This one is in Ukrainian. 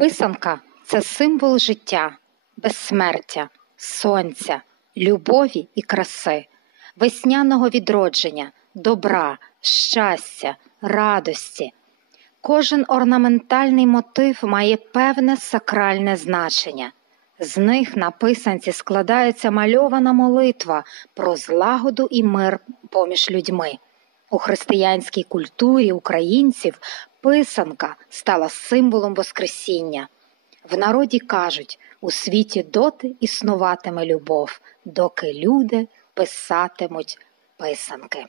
Писанка – це символ життя, безсмертя, сонця, любові і краси, весняного відродження, добра, щастя, радості. Кожен орнаментальний мотив має певне сакральне значення. З них на писанці складається мальована молитва про злагоду і мир поміж людьми. У християнській культурі українців писанка стала символом Воскресіння. В народі кажуть, у світі доти існуватиме любов, доки люди писатимуть писанки.